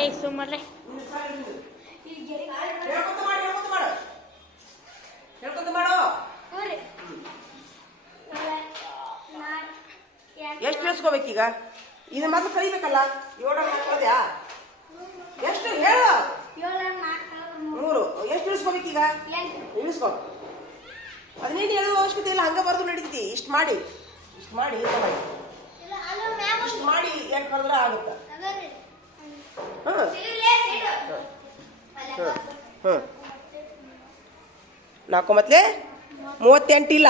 ಏಯ್ ಸುಮ್ಮನೆ ಎಷ್ಟು ಇಳಿಸ್ಕೋಬೇಕೀಗ? ಇದು ಮೊದಲು ಕಲಿಬೇಕಲ್ಲ. 7 ಹಾಕೋದ್ಯಾ? ಎಷ್ಟು ಹೇಳು? 3. ಎಷ್ಟು ಇಳಿಸ್ಕೋಬೇಕೀಗ? ಇಳಿಸ್ಕೊ. 15 ಹೇಳುವ ಅವಶ್ಯಕತೆ ಇಲ್ಲ, ಹಂಗ ಬರೆದು ನಡೀತಿ. ಇಷ್ಟು ಮಾಡಿ ಇಷ್ಟು ಮಾಡಿ ಇಷ್ಟು ಮಾಡಿ 8 ಬರೆದ್ರೆ ಆಗುತ್ತೆ. ಹ್ಞೂ 4 ಮತ್ಲೆ 38 ಇಲ್ಲ,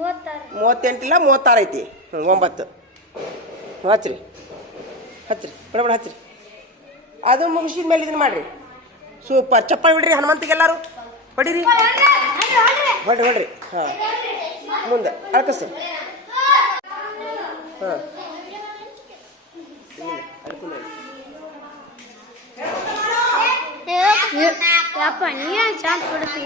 38 ಇಲ್ಲ, 36 ಐತಿ. 9 ಹಚ್ರಿ ಬಡ ಹಚ್ರಿ. ಅದು ಮುಗಿಸಿದ ಮೇಲೆ ಇದನ್ನ ಮಾಡ್ರಿ. ಸೂಪರ್. ಚಪ್ಪಾಳಿ ಬಿಡ್ರಿ ಹನುಮಂತಿಗೆಲ್ಲರೂ ಹೊಡಿರಿ. ಹೊಡ್ರಿ. ಹಾಂ ಮುಂದೆ ಅಳ್ಕಸ್ರಿ. ಹಾಂ ಯಪ್ಪ ನೀ ಚಾನ್ಸ್ ಕೊಡ್ತಿ.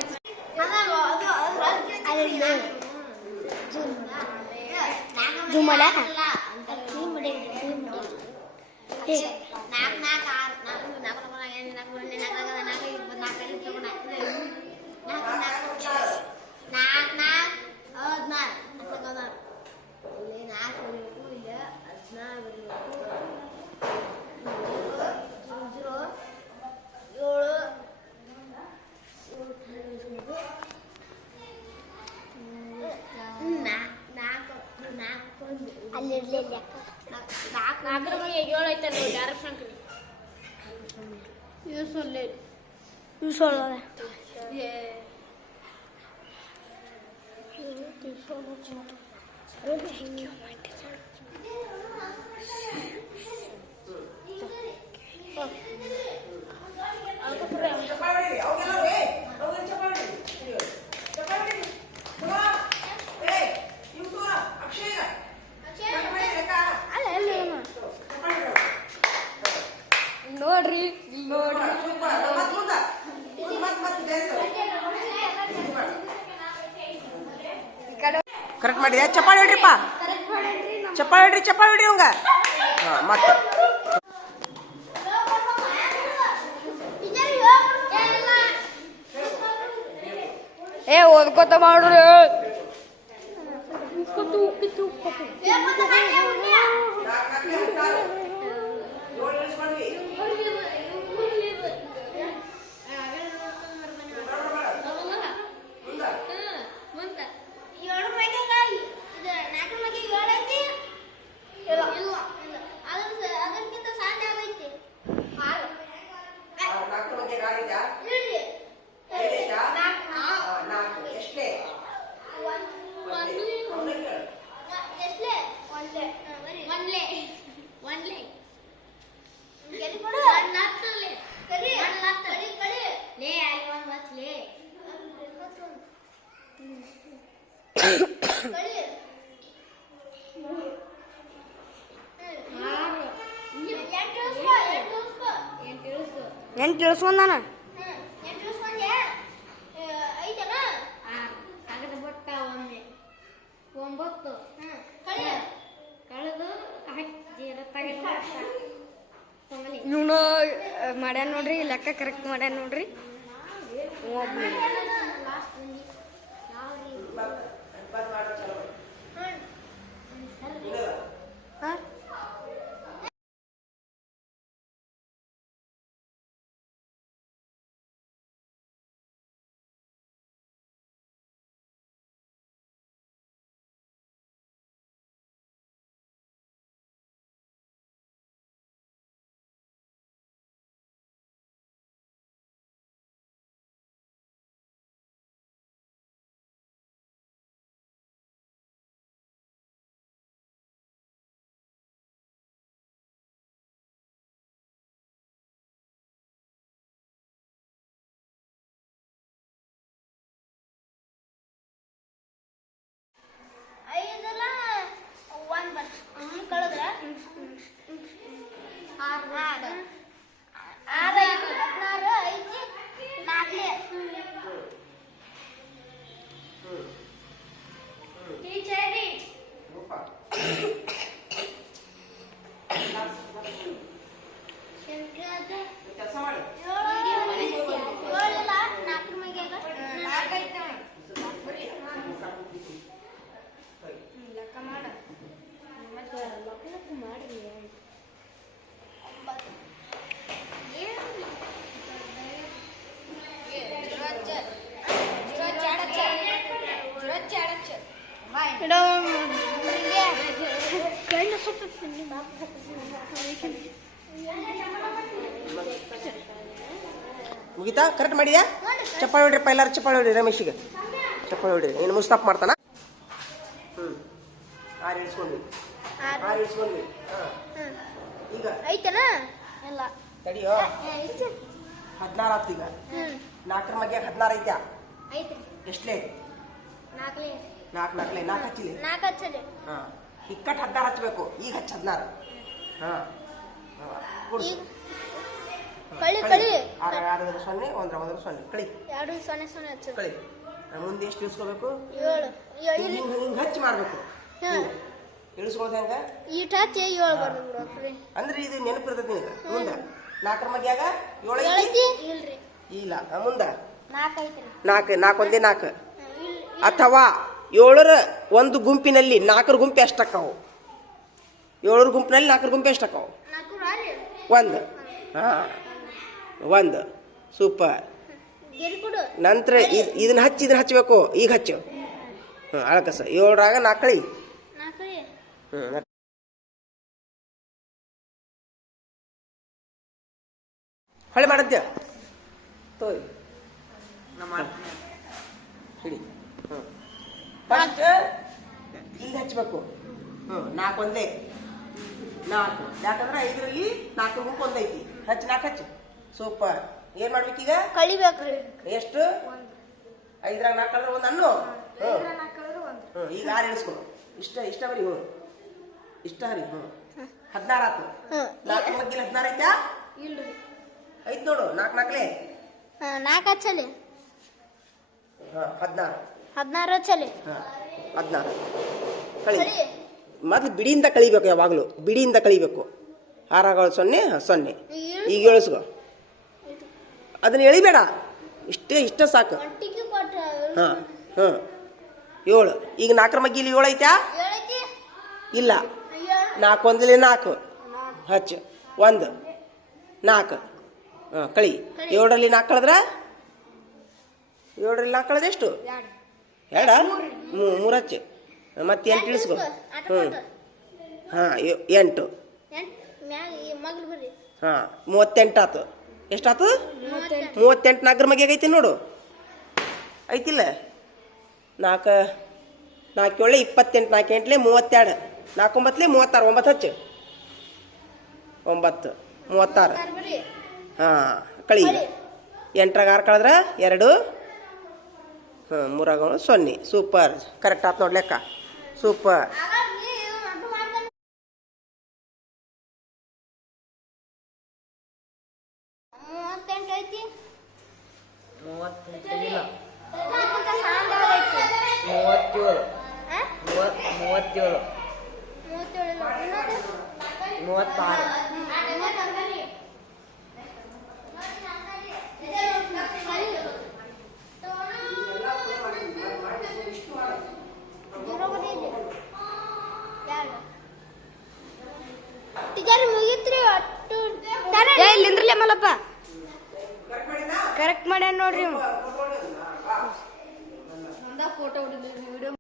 ಕರೆಕ್ಟ್ ಮಾಡಿದೆ. ಚಪ್ಪಾಳಿ ಹೊಡ್ರಿಪ್ಪ. ಚಪ್ಪಾಳಿ ಹೊಡ್ರಿ ಅವಂಗ. ಹಾಂ ಮತ್ತೆ ಓದ್ಕೋತ ಮಾಡ್ರಿ. ಏನು ತಿಳಿಸ್ಕೊಂಡಾನ? ಇವನು ಮಾಡ್ಯಾನ ನೋಡ್ರಿ, ಲೆಕ್ಕ ಕರೆಕ್ಟ್ ಮಾಡ್ಯಾನ ನೋಡ್ರಿ. ಕೆಲಸ ಮಾಡಿ. ಲೆಕ್ಕ ಮಾಡ ಮುಗಿತಾ? ಕರೆಕ್ಟ್ ಮಾಡಿದ್ಯಾ? ಚಪ್ಪಾಳೆ ಹೊಡ್ರಿಪ್ಪ, ಎಲ್ಲಾರು ಚಪ್ಪಾಳೆ ಹೊಡ್ರಿ. ರಮೇಶಿಗೆ ಚಪ್ಪಾಳೆ ಹೊಡ್ರಿ. ಇನ್ನು ಮುಸ್ತಾಪ್ ಮಾಡ್ತಾನ. ಆರು ಇಳಿಸ್ಕೊಂಡ್ವಿ. ಈಗ ಐತನ ಎಲ್ಲ ತಡಿಯೋ. 16 ಆತ್. ಈಗ 4 ಮಗ್ಗೆ 16 ಐತ್ಯಾ? ಎಷ್ಟಲೇ? 4 ಹಚ್ಚಿಲಿ. ಹಾ, ಇಕ್ಕಟ್ 16 ಹಚ್ಬೇಕು. ಈಗ ಹಚ್ಚ 16. ಹಾ, ಕೂಡ್ಸು. ಕಳಿ 6 0 1 0 ಕಳಿ 2 0 0 ಕಳಿ. ಮುಂದೆ ಎಷ್ಟು ಇಳಿಸ್ಕೋಬೇಕು? 7 ಹಿಂಗೆ ಹಚ್ಚಿ ಮಾಡ್ಬೇಕು. ಇಳಿಸ್ಕೊಳ್ಳೋದು ಹೆಂಗ? ಈಟ ಹಚ್ಚಿ 7 ಬರ್ಬೇಕು. ಅಂದ್ರೆ ಇದು ನೆನಪಿರ್ತೈತಿ ನಿನಗೆ. ಮುಂದೆ 4 ಮಗ್ಯಾಗ 7 7 ಐತಿ? ಇಲ್ರಿ, ಇಲ್ಲ. ಮುಂದೆ 4 ಐತ್ರಿ. 4 ಒಂದೇ 4. ಅಥವಾ 7ರ ಒಂದು ಗುಂಪಿನಲ್ಲಿ 4 ಗುಂಪು ಎಷ್ಟಕ್ಕಾವು? 7 ಗುಂಪಿನಲ್ಲಿ 4 ಗುಂಪು ಎಷ್ಟಕ್ಕಾವು? 1. ಹಾ, 1. ಸೂಪರ್. ನಂತರ ಇದನ್ನ ಹಚ್ಚಬೇಕು. ಈಗ ಹಚ್ಚು. ಅಳಕಸ 7ರಾಗ 4 ಕಳಿ. ಹೊಳೆ ಮಾಡದ್ಯ ತೋಯ್ ಹಿಡಿ. ಫಸ್ಟ್ ಇಲ್ಲಿ ಹಚ್ಚಬೇಕು. 4 ಒಂದೇ 4. ಯಾಕಂದ್ರೆ 5ರಲ್ಲಿ 4 ಗುಂಪು ಒಂದೈತಿ. ಹಚ್ಚಿ 4 ಹಚ್ಚು. ಸೂಪರ್. ಏನ್ ಮಾಡ್ಬೇಕೀಗ? ಕಳಿಬೇಕ್ರಿ. ಎಷ್ಟು? 5ರಾಗ 4 ಕಳೆದ್ರೆ 1 ಅನ್ನು. ಈಗ 6 ಇಳಿಸ್ಕೊಡು. ಇಷ್ಟ ಬರೀ. ಇಷ್ಟ ಹರಿ. 16 ಆತು. 4 ಮಗ್ಗಿಲಿ 16 ಐತಾ? ಇಲ್ರಿ, ಐತ್ ನೋಡು. 4 4 4 ಹಚ್ಚಲಿ. 16 ಹಚ್ಚಲಿ. 16 ಕಳಿ. ಮೊದ್ಲು ಬಿಡಿಯಿಂದ ಕಳಿಬೇಕು. ಯಾವಾಗಲೂ ಬಿಡಿಯಿಂದ ಕಳಿಬೇಕು. 6 0 ಈಗ ಇಳಿಸ್ಕೊ. ಅದನ್ನ ಎಳಿಬೇಡ. ಇಷ್ಟ ಸಾಕು. ಹಾ, 7. ಈಗ 4 ಮಗ್ಗಿಲಿ 7 ಐತಾ? ಇಲ್ಲ. 4 ಒಂದಲಿ 4 ಹಚ್ಚು. 1 4 ಕಳಿ. 7ರಲ್ಲಿ 4 ಕಳೆದ್ರೆ 7ರಲ್ಲಿ 4 ಕಳೆದ್ರೆ ಎಷ್ಟು? 2. 3 ಹಚ್ಚು. ಮತ್ತೆ 8 ಇಳಿಸ್ಕೊ. ಹಾ, 8. ಹಾ, 38 ಆತು. ಎಷ್ಟಾತು? 38. 4 ಮಗ್ಯಾಗ ಐತಿ ನೋಡು. ಐತಿಲ್ಲ? 4 7 28. 4 8 32. 4 9 36. 9 ಹಚ್ಚು. 9 36. ಹಾ, ಕಳಿ. 8ರಾಗ 6 ಕಳೆದ್ರೆ 2. 3ರಾಗ 0. ಸೂಪರ್. ಕರೆಕ್ಟ್ ಆತ್ ನೋಡಿ ಲೆಕ್ಕ. ಸೂಪರ್. ಇಲ್ಲಿಂದ್ರಲ್ಲೇ ಮಲ್ಲಪ್ಪ ಕರೆಕ್ಟ್ ಮಾಡ್ಯಾನ ನೋಡ್ರಿ. ಫೋಟೋ ವಿಡಿಯೋ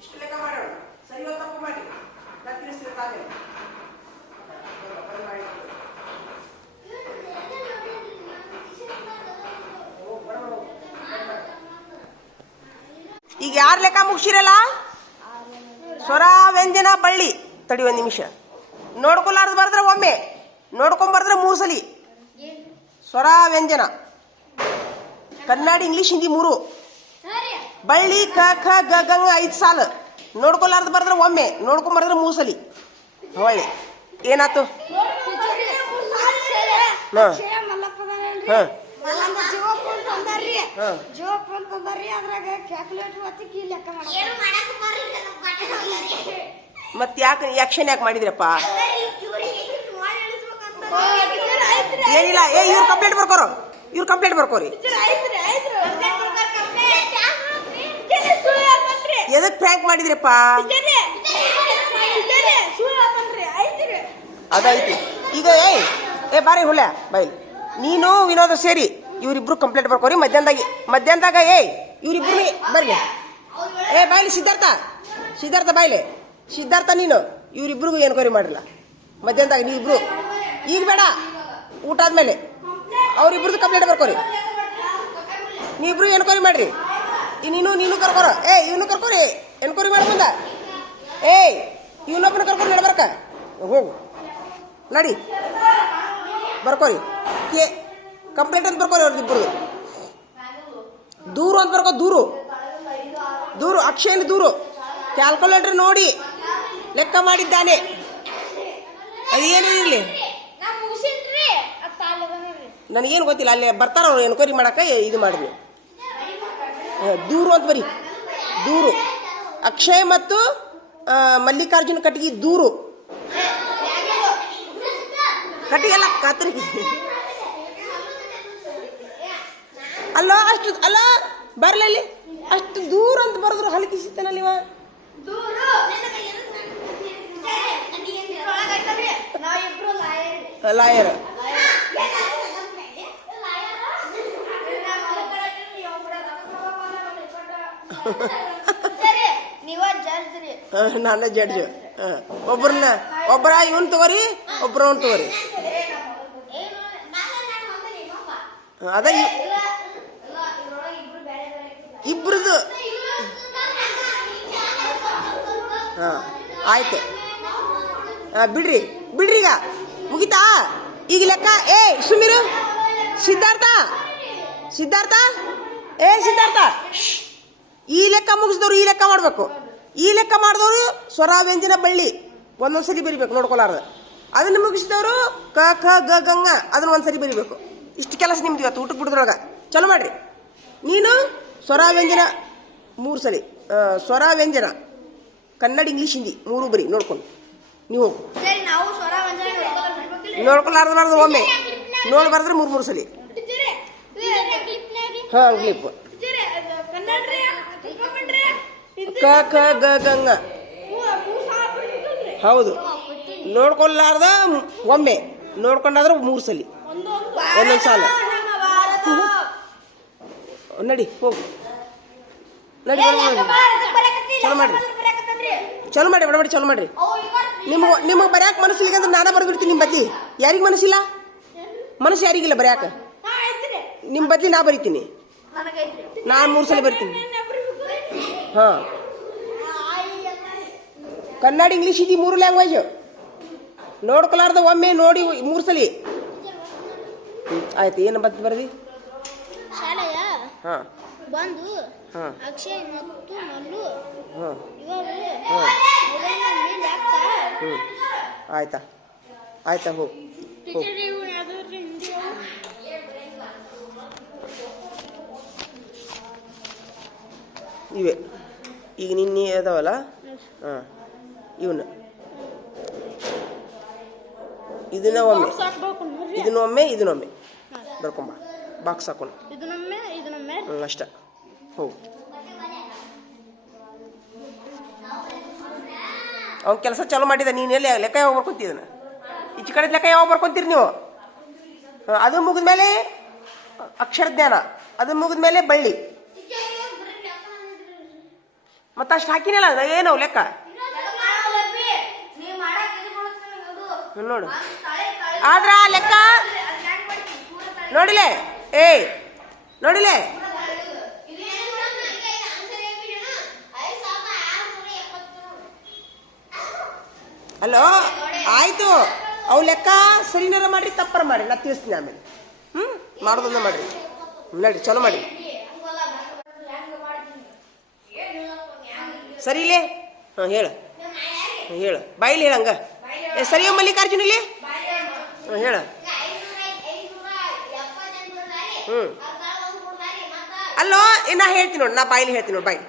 ಇಷ್ಟು ಲೆಕ್ಕ ಮಾಡೋಣ. ಸರಿ ತಪ್ಪು ಮಾಡಿ ನಾನು ತಿಳಿಸ್ತಿರ್ತಾನೆ. ಈಗ ಯಾರು ಲೆಕ್ಕ ಮುಗಿಸಿರಲ್ಲ? ಸ್ವರ ವ್ಯಂಜನ ಬಳ್ಳಿ. ತಡಿ 1 ನಿಮಿಷ. ನೋಡ್ಕೊಲಾರ್ದು ಬರ್ದ್ರೆ ಒಮ್ಮೆ, ನೋಡ್ಕೊಂಬರ್ದ್ರೆ 3 ಸಲಿ. ಸ್ವರ ವ್ಯಂಜನ ಕನ್ನಡ ಇಂಗ್ಲಿಷ್ ಹಿಂದಿ 3. ಬಳ್ಳಿ ಕ ಖ ಗ ಗ 5 ಸಾಲು. ನೋಡ್ಕೊಲಾರ್ದು ಬರ್ದ್ರೆ ಒಮ್ಮೆ, ನೋಡ್ಕೊಂಬರ್ದ್ರೆ 3 ಸಲಿ. ಒಳ್ಳೆ ಏನಾತು? ಅಂದಾರ್ರಿ ಹಾ ಜೋಕ್ ಅಂತಂದಾರ್ರಿ ಅದ್ರಾಗ ಕ್ಯಾಲ್ಕುಲೇಟರ್ ಒತ್ತಿಗೆ ಲೆಕ್ಕ ಮತ್ತೆ ಯಾಕೆ ಆಕ್ಷನ್ ಯಾಕೆ ಮಾಡಿದ್ರಪ್ಪ? ಏನಿಲ್ಲ, ಇವ್ರು ಕಂಪ್ಲೇಂಟ್ ಬರ್ಕೋರು, ಇವ್ರು ಕಂಪ್ಲೇಂಟ್ ಬರ್ಕೋರಿ. ಎದಕ್ ಪ್ರ್ಯಾಂಕ್ ಮಾಡಿದ್ರಪ್ಪ? ಅದೈತಿ ಈಗ. ಏ ಬಾರಿ ಹುಳ್ಳ ಬೈಲ್, ನೀನು ವಿನೋದ ಸೇರಿ ಇವ್ರಿಬ್ರು ಕಂಪ್ಲೇಂಟ್ ಬರ್ಕೋರಿ. ಮಧ್ಯಾಹ್ನದಾಗ ಇವ್ರಿಬ್ರು ಬರ್ಲಿ. ಬಾಯ್ಲಿ ಸಿದ್ಧಾರ್ಥ ಬಾಯ್ಲಿ. ಸಿದ್ಧಾರ್ಥ ನೀನು ಇವ್ರಿಬ್ರಿಗೂ ಎನ್ಕ್ವೈರಿ ಮಾಡಿಲ್ಲ ಮಧ್ಯಾಹ್ನದಾಗ. ನೀವಿಬ್ರು ಈಗ ಬೇಡ, ಊಟ ಆದ್ಮೇಲೆ ಅವ್ರಿಬ್ರದ್ದು ಕಂಪ್ಲೇಂಟ್ ಬರ್ಕೋರಿ. ನೀವಿಬ್ರು ಎನ್ಕ್ವೈರಿ ಮಾಡ್ರಿ. ನೀನು ಕರ್ಕೋರ. ಇವನು ಕರ್ಕೋರಿ, ಎನ್ಕ್ವೈರಿ ಮಾಡಿ ಮುಂದ. ಇವನೊಬ್ಬನ ಕರ್ಕೊಂಡು ನಡ್ಬರ್ಕ ಹೋಗು ನಡಿ ಬರ್ಕೋರಿ. ಕಂಪ್ಲೇಂಟ್ ಅಂತ ಬರ್ಕೋರಿ ಅವ್ರದ್ದು. ದೂರು ಅಂತ ಬರ್ಕೋ. ದೂರು ಅಕ್ಷಯನ ದೂರು. ಕ್ಯಾಲ್ಕುಲೇಟರ್ ನೋಡಿ ಲೆಕ್ಕ ಮಾಡಿದ್ದಾನೆ. ಅದೇನೇ ಇರಲಿ ನನಗೇನು ಗೊತ್ತಿಲ್ಲ. ಅಲ್ಲೇ ಬರ್ತಾರ ಅವ್ರು ಎನ್ಕ್ವೈರಿ ಮಾಡಕ್ಕೆ. ಇದು ಮಾಡಿದ್ವಿ ದೂರು ಅಂತ ಬರೀ. ದೂರು ಅಕ್ಷಯ್ ಮತ್ತು ಮಲ್ಲಿಕಾರ್ಜುನ ಕಟ್ಟಿಗೆ ದೂರು. ಕಟ್ಟಿಗೆಲ್ಲ ಕಾತ್ರಿ ಅಲ್ಲ, ಅಷ್ಟು ಅಲ್ಲ ಬರ್ಲಲ್ಲಿ ಅಷ್ಟು ದೂರ ಅಂತ ಬರೆದ್ರು ಹಲಕಿಸಿತಾನಲ್ಲಿವ. ಲಾಯರ್ ನಾನು ಜಡ್ಜ್. ಒಬ್ಬರ ಇವನ್ ತಗೋರಿ, ಒಬ್ಬರ ಅವ್ನು ತಗೋರಿ. ಅದ ಇಬ್ರದು. ಆಯ್ತು ಬಿಡ್ರಿ ಈಗ ಮುಗಿತಾ ಈಗ ಲೆಕ್ಕ. ಸುಮೀರು ಸಿದ್ಧಾರ್ಥ ಈ ಲೆಕ್ಕ ಮುಗಿಸಿದವ್ರು ಈ ಲೆಕ್ಕ ಮಾಡ್ಬೇಕು. ಈ ಲೆಕ್ಕ ಮಾಡಿದವರು ಸ್ವರ ವ್ಯಂಜನ ಬಳ್ಳಿ ಒಂದೊಂದ್ಸರಿ ಬರಿಬೇಕು ನೋಡ್ಕೊಲಾರ್ದ. ಅದನ್ನ ಮುಗಿಸಿದವರು ಕ ಖ ಗ ಗಂಗ ಅದನ್ನ ಒಂದ್ಸರಿ ಬರಿಬೇಕು. ಇಷ್ಟು ಕೆಲಸ ನಿಮ್ದು ಇವತ್ತು ಊಟಕ್ಕೆ ಬಿಡದ್ರೊಳಗ. ಚಲೋ ಮಾಡ್ರಿ. ನೀನು ಸ್ವರ ವ್ಯಂಜನ 3 ಸರಿ, ಸ್ವರ ವ್ಯಂಜನ ಕನ್ನಡ ಇಂಗ್ಲೀಷ್ ಹಿಂದಿ 3 ಬರಿ ನೋಡ್ಕೊಂಡು ನೀವು ನೋಡ್ಕೊಲಾರ್ದು ಒಮ್ಮೆ ನೋಡ್ಬಾರ್ದ್ರೆ 3 ಸಲಿ. ಹಾ ಕ್ಲಿಪ್ ಕ ಖ ಗ ಗಂಗ ಹೌದು. ನೋಡ್ಕೊಲಾರ್ದ ಒಮ್ಮೆ, ನೋಡ್ಕೊಂಡಾದ್ರೆ 3 ಸಲಿ ಒಂದೊಂದು ಸಾಲ. ನಡಿ ಹೋಗು ನಡಿ. ಚಲೋ ಮಾಡಿ ಬಡಬಡಿ ಚಲೋ ಮಾಡ್ರಿ. ನಿಮಗೆ ಬರ್ಯಾಕ ಮನಸ್ಸಿಲ್ಲ ಅಂದ್ರೆ ನಾನೇ ಬರ್ಬಿಡ್ತೀನಿ ನಿಮ್ಮ ಬದ್ಲಿ. ಯಾರಿಗೆ ಮನಸ್ಸಿಲ್ಲ? ಮನಸ್ಸು ಯಾರಿಗಿಲ್ಲ ಬರ್ಯಾಕ? ನಿಮ್ಮ ಬದ್ಲಿ ನಾ ಬರಿತೀನಿ. ನಾನು 3 ಸಲ ಬರ್ತೀನಿ. ಹಾ ಕನ್ನಡ ಇಂಗ್ಲೀಷ್ ಹಿಂದಿ 3 ಲ್ಯಾಂಗ್ವೇಜ್ ನೋಡ್ಕೊಲಾರ್ದ ಒಮ್ಮೆ ನೋಡಿ 3 ಸಲಿ. ಆಯ್ತು. ಏನು ಬತ್ ಬರ್ದಿ? ಹಾ ಬಂದು ಅಕ್ಷಯ್ ಮತ್ತು ಮಲ್ಲು ಆಯ್ತಾ ಹೋಗು. ಇವೆ ಈಗ ನಿನ್ನೆ ಅದಾವಲ್ಲ, ಇವನು ಇದನ್ನೊಮ್ಮೆ ಬರ್ಕೊಂಬ. ಬಾಕ್ಸ್ ಹಾಕೊಂಡು ಅಷ್ಟ ಹೋಗು. ಅವ್ನ ಕೆಲಸ ಚಾಲೂ ಮಾಡಿದ. ನೀನು ಎಲ್ಲಿ ಲೆಕ್ಕ ಯಾವಾಗ ಬರ್ಕೊಂತಿದ್ದನ? ಈಚೆ ಕಡೆ ಲೆಕ್ಕ ಯಾವಾಗ ಬರ್ಕೊಂತೀರಿ ನೀವು? ಅದು ಮುಗಿದ್ಮೇಲೆ ಅಕ್ಷರ ಜ್ಞಾನ, ಅದು ಮುಗಿದ್ಮೇಲೆ ಬಳ್ಳಿ. ಮತ್ತಷ್ಟು ಹಾಕಿನಲ್ಲ ಏನವು ಲೆಕ್ಕ ನೋಡು. ಆದ್ರ ಲೆಕ್ಕ ನೋಡಿಲೆ ನೋಡಿಲೆ. ಹಲೋ ಆಯ್ತು. ಅವು ಲೆಕ್ಕ ಸರಿನಾರ ಮಾಡ್ರಿ ತಪ್ಪರ ಮಾಡ್ರಿ, ನಾ ತಿಳಿಸ್ತೀನಿ ಆಮೇಲೆ. ಮಾಡೋದನ್ನ ಮಾಡ್ರಿ. ನಡ್ರಿ ಚಲೋ ಮಾಡ್ರಿ. ಸರಿಲೇ? ಹೇಳು ಬಾಯಿಲಿ ಹೇಳಂಗ. ಸರಿಯೋ ಮಲ್ಲಿಕಾರ್ಜುನ ಇಲ್ಲಿ ಹೇಳ. ನಾ ಹೇಳ್ತೀನಿ ನೋಡಿ, ನಾ ಬಾಯಿಲಿ ಹೇಳ್ತೀನಿ ನೋಡಿ, ಬಾಯಿಲಿ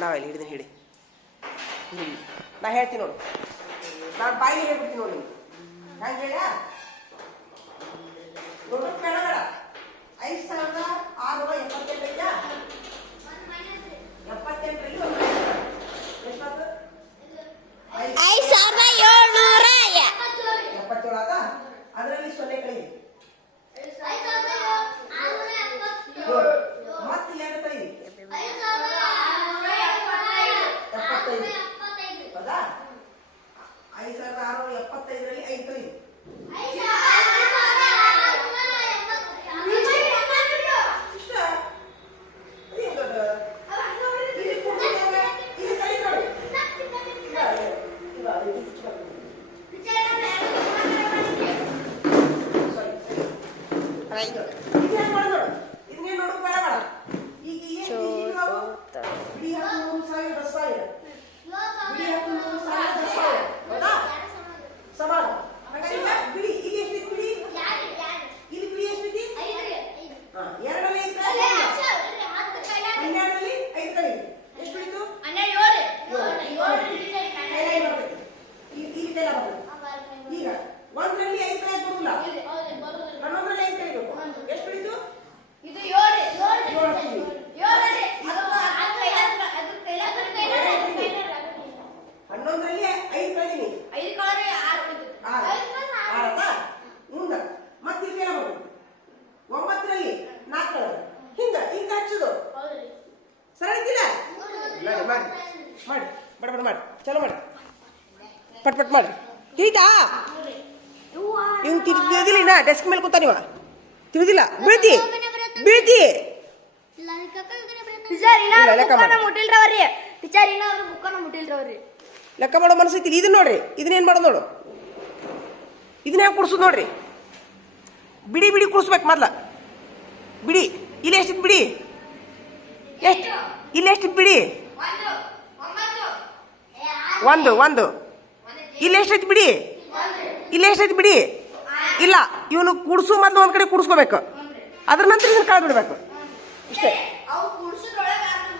ನಾ ಬಾಯಿಲಿ ಹಿಡಿದೀನಿ, ಹಿಡಿ. ನಾ ಹೇಳ್ತೀನಿ ನೋಡು, ನಾನು ಬಾಯಿಲಿ ಹೇಳ್ಬಿಡ್ತೀನಿ ನೋಡಿ ನಿಮ್ಗೆ. ಹಂಗೆ ಹೇಳ ನೋಡು, ಬೇಡ 5,678 ಐತಾ? 78ರಲ್ಲಿ ಎಷ್ಟಾಯ್ತು? 5,777 ಆತ. ಅದರಲ್ಲಿ 0 ಕಳೀರಿ. ಮತ್ತೆ 2 ಕಳೀರಿ. 75 ಹೌದಾ? 5,675ರಲ್ಲಿ 5 ಕಳೀರಿ. ಈಗ 1ರಲ್ಲಿ 5 ಕಡೆ ಬರುದಿಲ್ಲ, 11ರಲ್ಲಿ 5 ಕಡೆ ಎಷ್ಟು ಬಿಡಿತು? ಇದು 7 11ರಲ್ಲಿ 5 ಕಳೆದೀನಿ, 6 ಮುಂದ ಮತ್ತೆ ಇದೆಲ್ಲ ಬರ್ತದೆ. 9ರಲ್ಲಿ 4 ಕಳೆದ ಹಿಂಗ ಹಿಂಗ ಹಚ್ಚೋದು ಸರಳ ಇದ್ದಿಲ್ಲ. ಮಾಡಿ ಮಾಡಿ ಬಡ ಬಡ ಮಾಡಿ, ಚಲೋ ಮಾಡಿ, ಪಟ್ ಪಟ್ ಮಾಡಿ. ತಿಳಿತಾ? ಇವ್ನು ತಿಳಿದಿಲ್ಲ, ನಾ ಡೆಸ್ಕ್ ಮೇಲೆ ಕೂತ ನೀವ ತಿಳಿದಿಲ್ಲ, ಬೀಳ್ತಿ ಬೀಳ್ತಿ. ಲೆಕ್ಕ ಮಾಡೋ ಮನಸ್ಸೈತಿ. ಇದನ್ನ ನೋಡ್ರಿ, ಇದನ್ನೇನು ಮಾಡೋದು ನೋಡು, ಇದನ್ನ ಹೆಂಗೆ ಕುಡ್ಸೋದು ನೋಡ್ರಿ. ಬಿಡಿ ಬಿಡಿ ಕುಡಿಸ್ಬೇಕು ಮೊದ್ಲ. ಬಿಡಿ ಇಲ್ಲಿ ಎಷ್ಟಿತ್ತು ಬಿಡಿ? ಎಷ್ಟು ಇಲ್ಲಿ ಎಷ್ಟಿತ್ತು ಬಿಡಿ? 1 ಇಲ್ಲಿ ಎಷ್ಟೈತಿ ಬಿಡಿ? ಇಲ್ಲಿ ಎಷ್ಟೈತಿ ಬಿಡಿ? ಇಲ್ಲ, ಇವನು ಕುಡ್ಸು ಮೊದ್ಲು ಒಂದ್ ಕಡೆ ಕುಡಿಸ್ಕೋಬೇಕು, ಅದ್ರ ನಂತರ ಇದನ್ನ ಕಾಳು ಬಿಡ್ಬೇಕು. ಇಷ್ಟೇ.